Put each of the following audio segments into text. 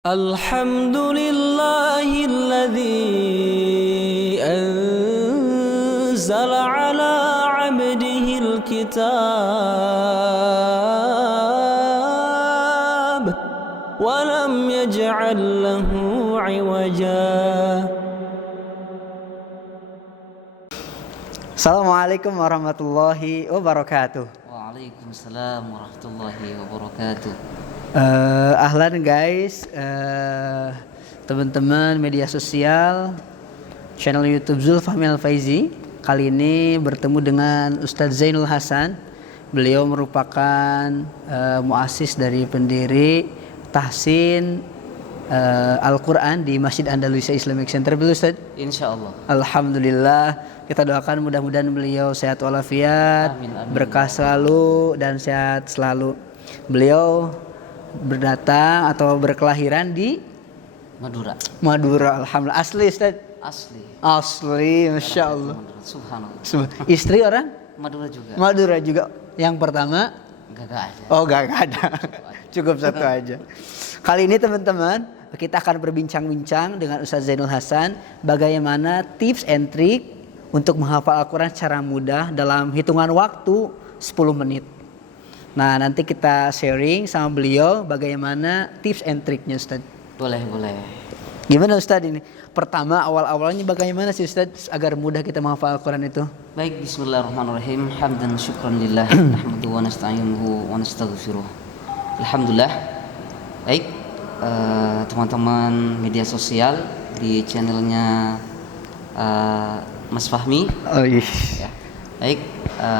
الحمد لله الذي أنزل على عبده الكتاب ولم يجعل له عوجا. Assalamualaikum warahmatullahi wabarakatuh. Waalaikumsalam warahmatullahi wabarakatuh. Ahlan guys, teman-teman media sosial, channel YouTube Zulfahmi Al-Faizi. Kali ini bertemu dengan Ustadz Zainul Hasan. Beliau merupakan muassis dari pendiri tahsin Al-Quran di Masjid Andalusia Islamic Center. Betul Ustadz? Insyaallah. Alhamdulillah. Kita doakan mudah-mudahan beliau sehat walafiat, Amin, amin. berkah selalu dan sehat selalu. Beliau berdatang atau berkelahiran di Madura. Madura. Alhamdulillah. Asli Ustaz? Asli. Masya Allah. Subhanallah. Istri orang? Madura juga. Madura juga. Yang pertama? Gak ada. Oh gak ada. Cukup satu aja. Kali ini teman-teman, kita akan berbincang-bincang dengan Ustadz Zainul Hasan bagaimana tips and trick untuk menghafal Al-Quran secara mudah dalam hitungan waktu 10 menit. Nah, nanti kita sharing sama beliau bagaimana tips and triknya Ustaz. Boleh. Gimana Ustaz ini? Pertama awal-awalnya bagaimana sih Ustaz agar mudah kita menghafal Al-Quran itu? Baik, bismillahirrahmanirrahim. Hamdan syukran lillah. Nahmaduhu wa nasta'inuhu wa nastaghfiruh. Alhamdulillah. Baik, teman-teman media sosial di channelnya Mas Fahmi. Oh iya. Ya. Baik,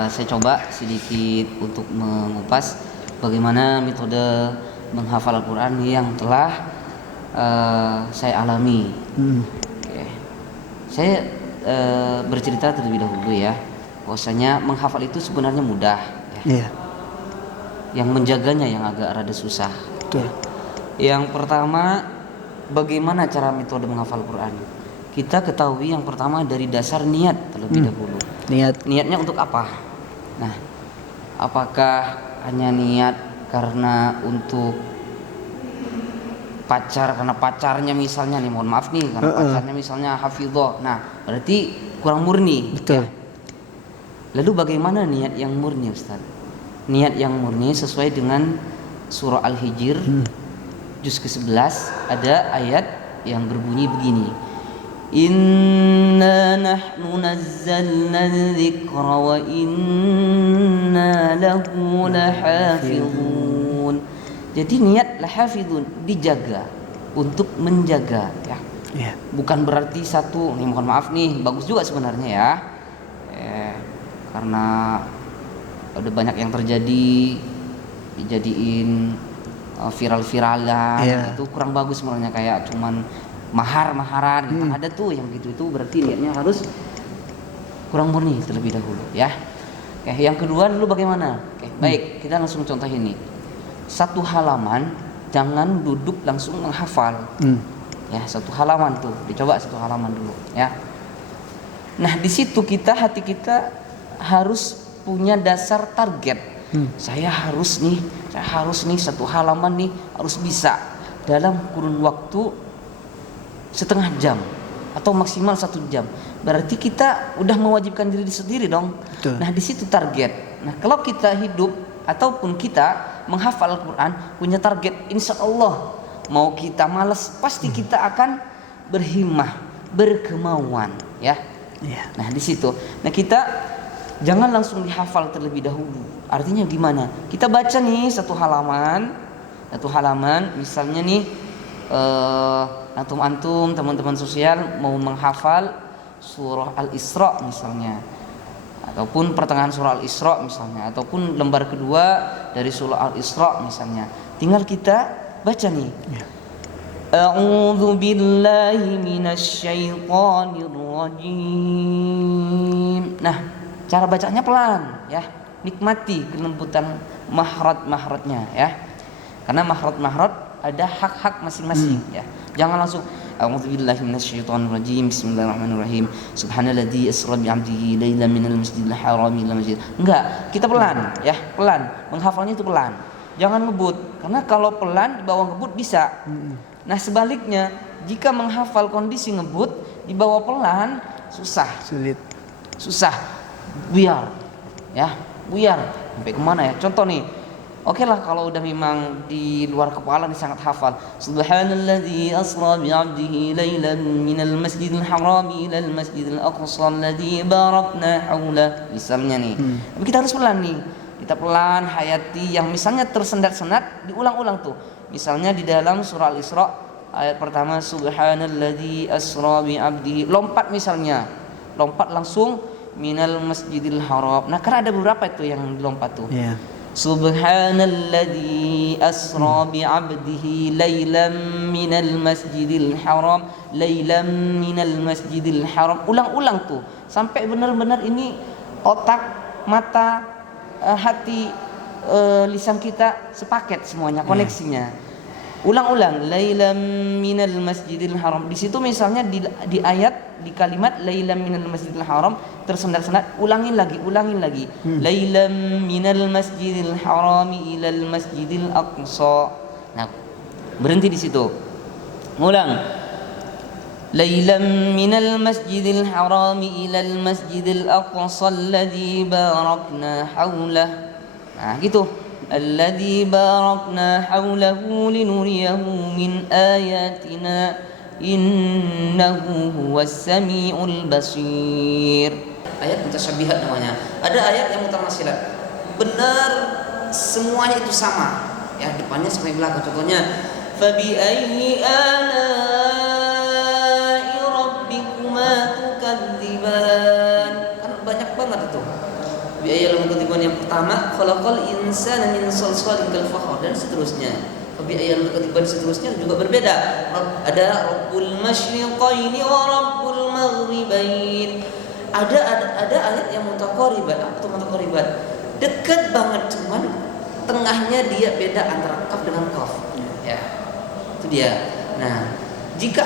saya coba sedikit untuk mengupas bagaimana metode menghafal Al-Quran yang telah saya alami. Oke. Saya bercerita terlebih dahulu ya, bahwasanya menghafal itu sebenarnya mudah. Ya. Iya. Yang menjaganya yang agak rada susah. Betul. Yang pertama, bagaimana cara metode menghafal Al-Quran? Kita ketahui yang pertama dari dasar niat terlebih dahulu. Niatnya untuk apa? Nah, apakah hanya niat karena untuk pacar, karena pacarnya misalnya nih, mohon maaf nih, karena pacarnya misalnya hafidhah. Nah, berarti kurang murni. Betul. Ya. Lalu bagaimana niat yang murni, Ustaz? Niat yang murni sesuai dengan surah Al-Hijr juz ke-11 ada ayat yang berbunyi begini. Inna nahnu nazzalna dzikra wa inna lahu lahafizun. Jadi niat lahafizun, dijaga, untuk menjaga ya. Iya. Bukan berarti satu, nih mohon maaf nih, bagus juga sebenarnya ya. Karena udah banyak yang terjadi dijadiin viral-viralan, Iya. itu kurang bagus sebenarnya, kayak cuman mahar-maharan gitu. Ada tuh yang gitu, itu berarti niatnya harus kurang murni terlebih dahulu ya. Oke, yang kedua dulu bagaimana? Oke, baik, kita langsung contoh ini. Satu halaman jangan duduk langsung menghafal. Ya, satu halaman tuh, dicoba satu halaman dulu ya. Nah, di situ hati kita harus punya dasar target. Saya harus nih satu halaman nih harus bisa dalam kurun waktu setengah jam atau maksimal 1 jam. Berarti kita udah mewajibkan diri sendiri dong. Betul. Nah, di situ target. Nah, kalau kita hidup ataupun kita menghafal Al-Quran punya target, insya Allah mau kita malas pasti kita akan berhimmah, berkemauan ya. Iya. Nah, di situ. Nah, kita jangan langsung dihafal terlebih dahulu. Artinya gimana? Kita baca nih satu halaman, misalnya nih antum teman-teman sosial mau menghafal surah Al-Isra misalnya, ataupun pertengahan surah Al-Isra misalnya, ataupun lembar kedua dari surah Al-Isra misalnya, tinggal kita baca nih. A'udzu billahi minasy syaithanir rajim. Nah, cara bacanya pelan ya, nikmati kelembutan mahrad-mahradnya ya, karena mahrad ada hak-hak masing-masing ya. Jangan langsung a'udzubillahi minasyaitonir rajim, bismillahirrahmanirrahim, subhanalladzi asra bi 'abdihi lailan minal masjidil haram ila masjid. Enggak, kita pelan ya, pelan. Menghafalnya itu pelan. Jangan ngebut, karena kalau pelan di bawah ngebut bisa. Nah sebaliknya, jika menghafal kondisi ngebut dibawa pelan susah, buyar, ya buyar. Sampai kemana ya? Contoh nih, oke lah kalau udah memang di luar kepala nih sangat hafal. Subhanalladzi asra bi'abdihi lailan minal masjidil harami ilal masjidil aqsa alladzi barakna haula. Misalnya nih. Tapi kita harus pelan nih. Kita pelan hayati yang misalnya tersendat-sendat diulang-ulang tuh. Misalnya di dalam surah Al-Isra ayat pertama subhanalladzi asra bi'abdihi. Lompat misalnya. Lompat langsung minal masjidil haram. Nah, kan ada beberapa itu yang dilompat tuh. Yeah. Subhanalladzi asra bi'abdihi lailan minal masjidil haram lailan minal masjidil haram. Ulang-ulang tuh sampai benar-benar ini otak, mata, hati, lisan kita sepaket semuanya koneksinya. Ulang-ulang lailan minal masjidil haram. Di situ misalnya di ayat di kalimat lailan minal masjidil haram tersendat-sendat, ulangin lagi. Lailan minal masjidil harami ilal masjidil aqsa. Nah, berhenti di situ. Ulang. Lailan minal masjidil harami ilal masjidil aqsa alladzi barakna haulah. Nah, gitu. Alladzi barakna haulahu linuriyahu min ayatina innahu huwas samiul basir. Ayat mutasyabihat namanya. Ada ayat yang mutamasilat. Benar semuanya itu sama. Ya, depannya sampai belakang. Contohnya fabi ayyi ala'i rabbikuma tukadziban. Kan banyak banget itu. Biayal mukadiban yang pertama khalaqal insana min salsalin kal fakhar dan seterusnya. Biayal mukadiban seterusnya juga berbeda. Ada rabbul masyriqaini wa rabbul maghribain. Ada ayat yang mutaqaribat. Apa itu mutaqaribat? Dekat banget cuman tengahnya dia beda antara kaf dengan qaf. Ya. Itu dia. Nah, jika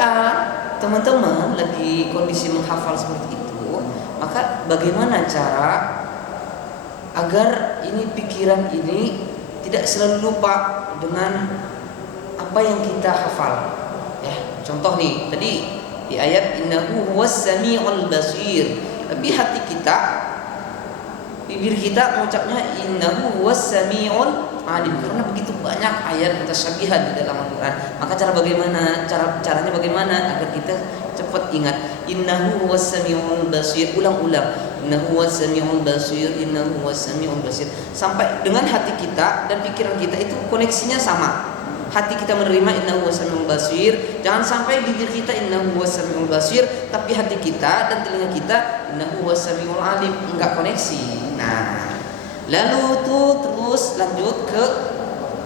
teman-teman lagi kondisi menghafal seperti itu, maka bagaimana cara agar ini pikiran ini tidak selalu lupa dengan apa yang kita hafal. Ya, contoh nih, tadi di ayat innahu huwas samiul basir. Tapi hati kita, bibir kita mengucapnya innahu huwas samiul alim. Karena begitu banyak ayat mutasyabihat di dalam Al-Qur'an. Maka caranya bagaimana agar kita cepat ingat innahu huwas samiul basir. Ulang-ulang. Innahu huwas samiul basir, innahu huwas samiul basir. Sampai dengan hati kita dan pikiran kita itu koneksinya sama. Hati kita menerima innahu huwas samiul basir. Jangan sampai bibir kita innahu huwas samiul basir, tapi hati kita dan telinga kita innahu huwas samiul alim, enggak koneksi. Nah, lalu tuh terus lanjut ke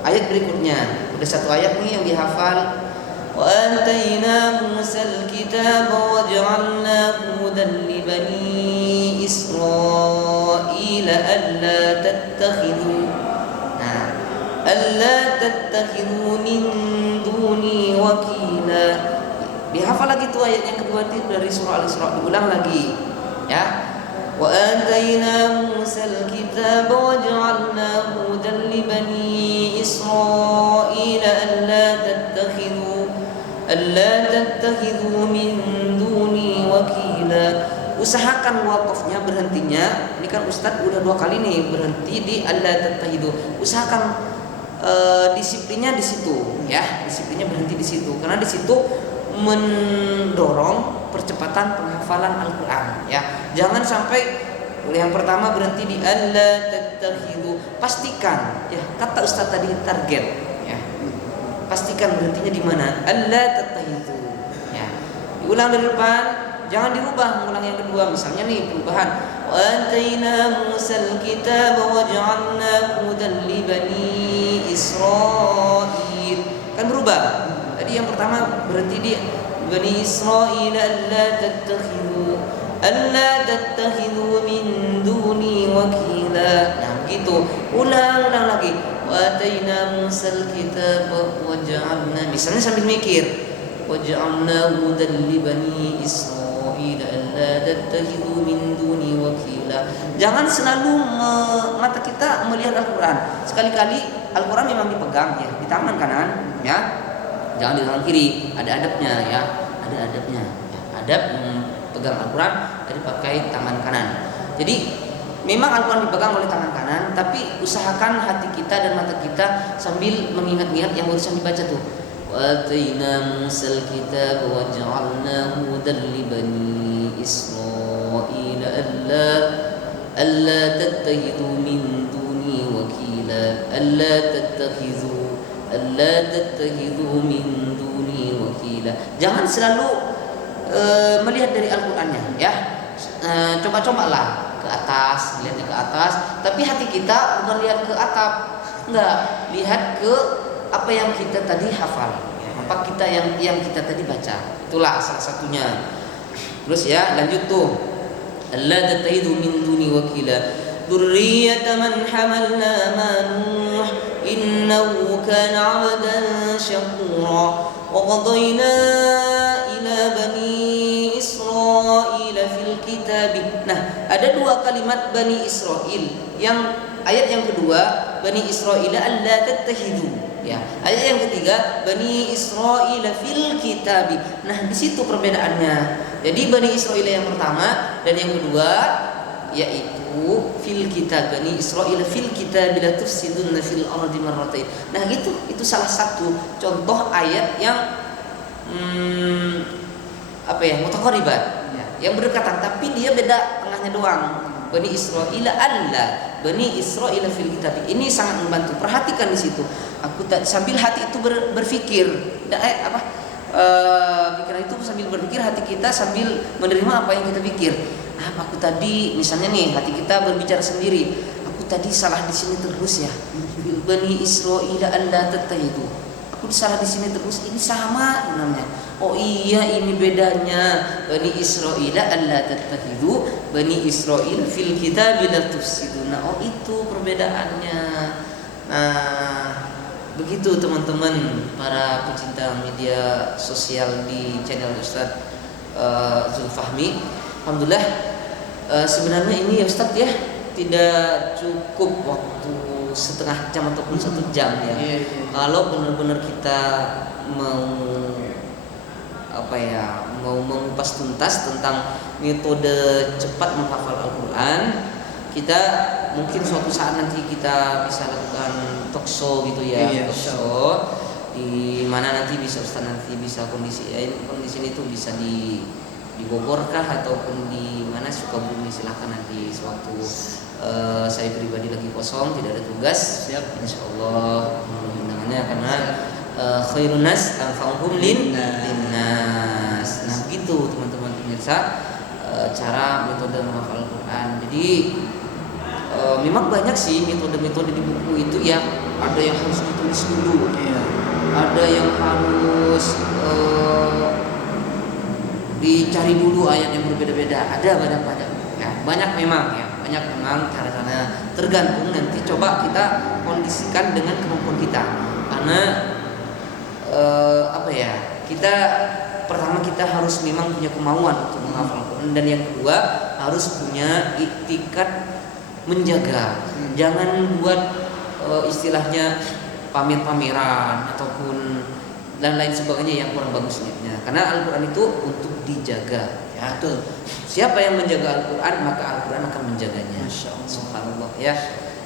ayat berikutnya. Udah satu ayat nih yang dihafal. Wa ataina Musal kitaba wa ja'alnahu hudan li bani Israil alla tattakhidhu min duni wakila. Dihafal lagi tuh ayat yang kedua itu dari surah Al-Isra, diulang lagi ya. Wa ataina Musal kitaba wa ja'alnahu hudan li bani Israil alla tattakhidhu min duni wakila. Usahakan wakafnya, berhentinya. Ini kan Ustadz udah 2 kali nih berhenti di alla tattakhidhu. Usahakan disiplinnya di situ ya, disiplinnya berhenti di situ karena di situ mendorong percepatan penghafalan Al-Qur'an ya. Jangan sampai yang pertama berhenti di alla tattakhidhu. Pastikan ya, kata Ustaz tadi target ya. Pastikan berhentinya di mana? Alla tattakhidhu ya. Diulang dari depan, jangan dirubah mengulang yang kedua. Misalnya nih perubahan wa ataina Musal kitaba wa ja'alnahu hudan li bani Israil. Kan berubah. Tadi yang pertama berhenti di bani Israil alla tattakhidhu min duni wakila. Nah begitu. Ulang lagi. Wa ataina Musal kitaba wa ja'alna. Misalnya sambil mikir wa ja'alna hudan li bani Israil alla tattakhidhu min duni wakila. Jangan selalu mata kita melihat Al-Qur'an. Sekali-kali Al-Qur'an memang dipegang ya, di tangan kanan ya. jangan di tangan kiri, ada adabnya ya, ada adabnya. Ya, adab pegang Al-Quran tadi pakai tangan kanan. Jadi memang Al-Quran dipegang oleh tangan kanan, tapi usahakan hati kita dan mata kita sambil mengingat-ingat yang barusan dibaca tuh. وَآتَيْنَا مُوسَى الْكِتَابَ وَجَعَلْنَاهُ هُدًى لِبَنِي إِسْرَائِيلَ أَلَّا تَتَّخِذُوا مِن دُونِي وَكِيلًا أَلَّا تَتَّخِذُوا مِن دُونِي وَكِيلًا. Jangan selalu melihat dari Al-Qur'annya ya. Coba-cobalah ke atas, lihatnya ke atas, tapi hati kita bukan lihat ke atap. Enggak, lihat ke apa yang kita tadi hafal, apa kita yang kita tadi baca. Itulah salah satunya. Terus ya lanjut tuh, alla tattakhidhu min duni wakila dzurriyyata man hamalna ma nuh innahu kana 'abdan syakura wa qadayna ila bani Israila fil kitab. Nah, ada dua kalimat Bani Israil. Yang ayat yang kedua Bani Israil alla tattakhidhu. Ya, ayat yang ketiga Bani Israil fil kitab. Nah, di situ perbedaannya. Jadi Bani Israil yang pertama dan yang kedua yaitu fil kitab. Bani Israil fil kitab la tufsiduna fil ardi marratain. Nah, itu salah satu contoh ayat yang mutaqaribat ya, yang berdekatan tapi dia beda tengahnya doang. Bani Israil Bani Israil fil kitab. Ini sangat membantu. Perhatikan di situ. Aku sambil hati itu berpikir, pikiran itu sambil berpikir, hati kita sambil menerima apa yang kita pikir. Aku tadi misalnya nih, hati kita berbicara sendiri. Aku tadi salah di sini terus ya. Bani Israil alla tattahidu. Aku salah di sini terus. Ini sama namanya. Oh iya, ini bedanya. Bani Israil alla tattahidu, Bani Israil fil kitab la tufsiduna. Oh, itu perbedaannya. Nah, begitu teman-teman para pecinta media sosial di channel Ustadz Zulfahmi. Alhamdulillah, sebenarnya ini ya Ustadz ya tidak cukup waktu setengah jam ataupun 1 jam ya. Kalau benar-benar kita mau mengupas tuntas tentang metode cepat menghafal Al-Quran, kita mungkin suatu saat nanti kita bisa lakukan talk show gitu ya, talk show di mana nanti bisa Ustaz nanti bisa kondisi itu bisa di Bogor kah ataupun di mana Sukabumi, silahkan nanti sewaktu saya pribadi lagi kosong tidak ada tugas, insyaallah undangannya karena khairun nas anfa'uhum linnas. Nah, begitu teman-teman pemirsa cara metode menghafal Al-Quran. Jadi memang banyak sih metode-metode di buku itu ya. Ada yang harus ditulis dulu, ada yang harus dicari dulu ayat yang berbeda-beda. Ada banyak ya, banyak memang cara-cara tergantung nanti coba kita kondisikan dengan kemampuan kita. Karena kita pertama kita harus memang punya kemauan untuk menghafal Al-Quran, dan yang kedua harus punya iktikat menjaga. Jangan buat istilahnya pamer-pameran ataupun dan lain sebagainya yang kurang bagus niatnya. Karena Al-Quran itu untuk dijaga. Ya, betul. Siapa yang menjaga Al-Quran maka Al-Quran akan menjaganya. Subhanallah ya.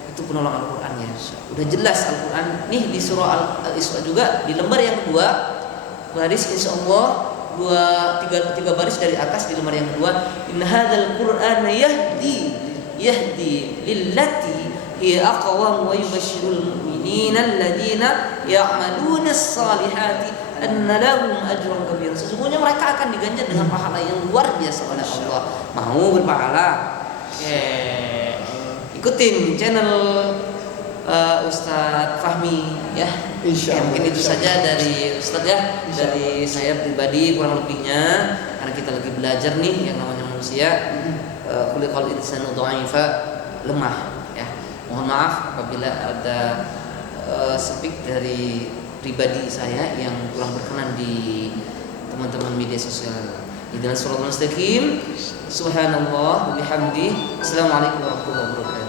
Itu penolong Al-Quran ya. Udah jelas Al-Quran nih di surah Al-Isra juga di lembar yang kedua baris insyaallah tiga baris dari atas di lembar yang kedua. Inna hadzal Qur'ana yahdi lillati hiya aqwam wa yubashshirul mu'minina alladziina ya'maluna as-salihati anna lahum ajran kabira. Sesungguhnya mereka akan diganjar dengan pahala yang luar biasa oleh Allah. Mau berpahala? Ikutin channel Ustadz Fahmi ya. Mungkin itu saja dari Ustadz ya. Dari saya pribadi kurang lebihnya karena kita lagi belajar nih yang namanya manusia. Khuliqal insanu dha'ifa, lemah ya. Mohon maaf apabila ada speak dari pribadi saya yang kurang berkenan di teman-teman media sosial. Ihdinas shiratal mustaqim. Subhanallah wa bihamdihi. Assalamualaikum warahmatullahi wabarakatuh.